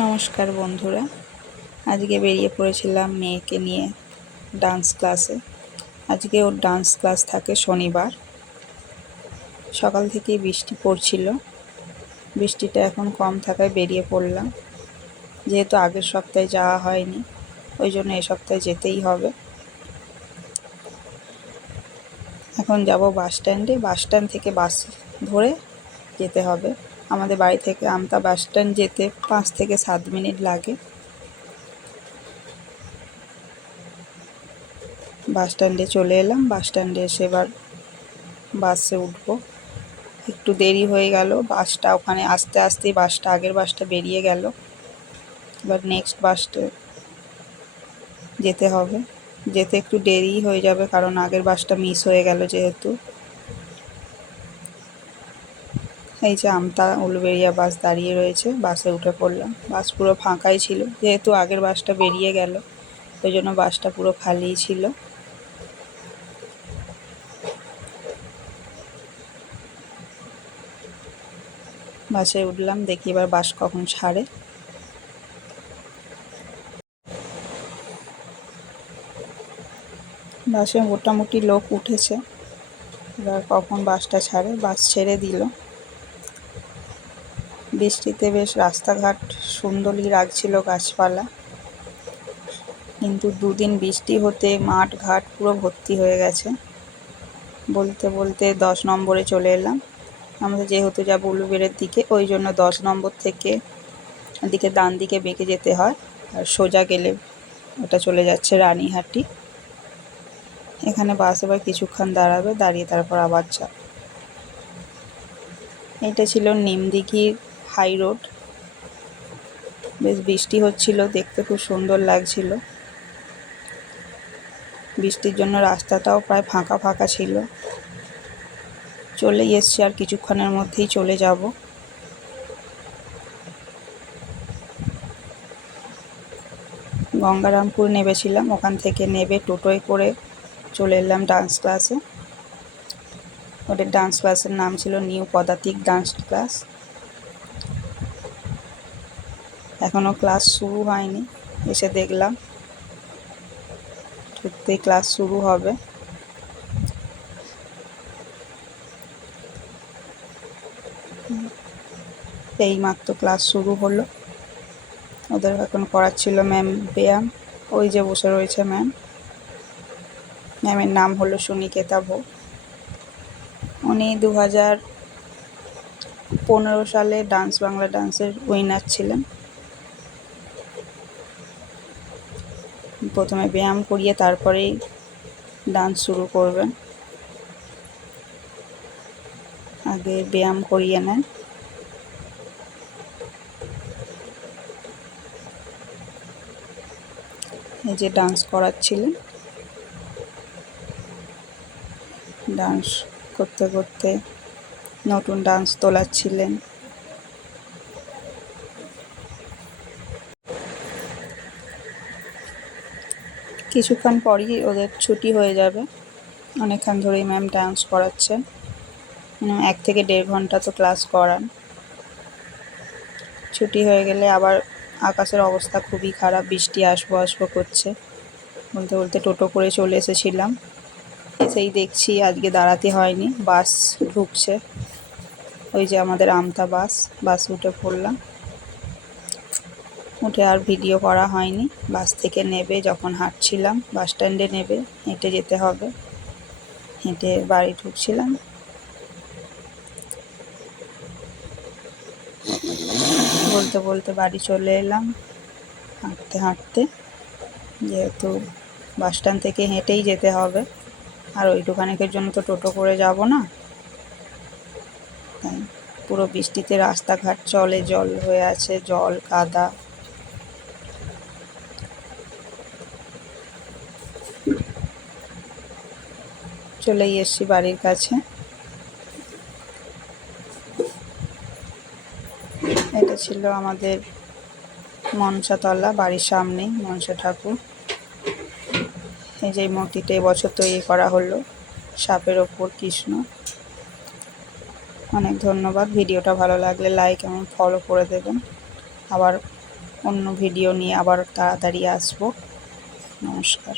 নমস্কার বন্ধুরা, আজকে বেরিয়ে পড়েছিলাম মেয়েকে নিয়ে ডান্স ক্লাসে। আজকে ওর ডান্স ক্লাস থাকে শনিবার। সকাল থেকেই বৃষ্টি পড়ছিল, বৃষ্টিটা এখন কম থাকায় বেরিয়ে পড়লাম। যেহেতু আগের সপ্তাহে যাওয়া হয়নি, ওই জন্য এ সপ্তাহে যেতেই হবে। এখন যাব বাস স্ট্যান্ডে, বাস স্ট্যান্ড থেকে বাস ধরে যেতে হবে। আমাদের বাড়ি থেকে আমতা বাস স্ট্যান্ড যেতে 5 থেকে 7 মিনিট লাগে। বাস স্ট্যান্ডে চলে এলাম। বাস স্ট্যান্ডে এসে এবার বাসে উঠবো। একটু দেরি হয়ে গেল, বাসটা ওখানে আস্তে আস্তেই আগের বাসটা বেরিয়ে গেল। এবার নেক্সট বাসটা যেতে হবে। যেতে একটু দেরি হয়ে যাবে, কারণ আগের বাসটা মিস হয়ে গেল যেহেতু। এই যে আমতা উলুবেড়িয়া বাস দাঁড়িয়ে রয়েছে, বাসে উঠে পড়লাম। বাস পুরো ফাঁকাই ছিল, যেহেতু আগের বাসটা বেরিয়ে গেল, ওই জন্য বাসটা পুরো খালিই ছিল। বাসে উঠলাম, দেখি এবার বাস কখন ছাড়ে। বাসে মোটামুটি লোক উঠেছে, এবার কখন বাসটা ছাড়ে। বাস ছেড়ে দিল। বৃষ্টিতে বেশ রাস্তাঘাট সুন্দরই লাগছিল, গাছপালা, কিন্তু দুদিন বৃষ্টি হতে মাঠ ঘাট পুরো ভর্তি হয়ে গেছে। বলতে বলতে 10 নম্বরে চলে এলাম। আমরা যেহেতু যাবো উলুবেড়ের দিকে, ওই জন্য 10 নম্বর থেকে দিকে ডান দিকে বেঁকে যেতে হয়, আর সোজা গেলে ওটা চলে যাচ্ছে রানীহাটি। এখানে বাস এবার কিছুক্ষণ দাঁড়াবে, দাঁড়িয়ে তারপর আবার যাবে। এটা ছিল নিমদিঘির হাই রোড। বেশ বৃষ্টি হচ্ছিল, দেখতে খুব সুন্দর লাগছিল। বৃষ্টির জন্য রাস্তাটাও প্রায় ফাঁকা ফাঁকা ছিল। চলেই এসছি, আর কিছুক্ষণের মধ্যেই চলে যাব। গঙ্গারামপুর নেমেছিলাম, ওখান থেকে নেবে টোটোয় করে চলে এলাম ডান্স ক্লাসে। ওদের ডান্স ক্লাসের নাম ছিল নিউ পদাতিক ডান্স ক্লাস। এখনও ক্লাস শুরু হয়নি, এসে দেখলাম ঢুকতেই ক্লাস শুরু হবে। এইমাত্র ক্লাস শুরু হলো। ওদের এখন করাচ্ছিল ম্যাম ব্যায়াম। ওই যে বসে রয়েছে ম্যাম, ম্যামের নাম হলো সুনিকেতা ভোগ। উনি 2015 সালে ডান্স বাংলা ডান্সের উইনার ছিলেন। প্রথমে ব্যায়াম করিয়ে তারপরেই ডান্স শুরু করবেন, আগে ব্যায়াম করিয়ে নেন। এই যে ডান্স করাচ্ছিলেন, ডান্স করতে করতে নতুন ডান্স তোলাচ্ছিলেন। কিছুক্ষণ পরই ওদের ছুটি হয়ে যাবে। অনেকক্ষণ ধরেই ম্যাম ডান্স করাচ্ছেন, 1 থেকে 1.5 ঘন্টা তো ক্লাস করান। ছুটি হয়ে গেলে আবার আকাশের অবস্থা খুবই খারাপ, বৃষ্টি আসবো আসবো করছে। বলতে বলতে টোটো করে চলে এসেছিলাম। এসেই দেখছি আজকে দাঁড়াতে হয়নি, বাস ঢুকছে। ওই যে আমাদের আমতা বাস, বাসে উঠে পড়লাম। উঠে আর ভিডিও করা হয়নি। বাস থেকে নেবে যখন হাঁটছিলাম, বাস স্ট্যান্ডে নেবে হেঁটে যেতে হবে। হেঁটে বাড়ি ঢুকছিলাম। বলতে বলতে বাড়ি চলে এলাম হাঁটতে হাঁটতে। যেহেতু বাস স্ট্যান্ড থেকে হেঁটেই যেতে হবে, আর ওইটুখানিকের জন্য তো টোটো করে যাব না, তাই পুরো বৃষ্টিতে রাস্তাঘাট জল হয়ে আছে, জল কাদা। চলেই এসছি বাড়ির কাছে। এটা ছিল আমাদের মনসাতলা, বাড়ির সামনেই মনসা ঠাকুর। এই যে মূর্তিটা এবছর তৈরি করা হলো, সাপের ওপর কৃষ্ণ। অনেক ধন্যবাদ। ভিডিওটা ভালো লাগলে লাইক এবং ফলো করে দেবেন। আবার অন্য ভিডিও নিয়ে আবার তাড়াতাড়ি আসবো। নমস্কার।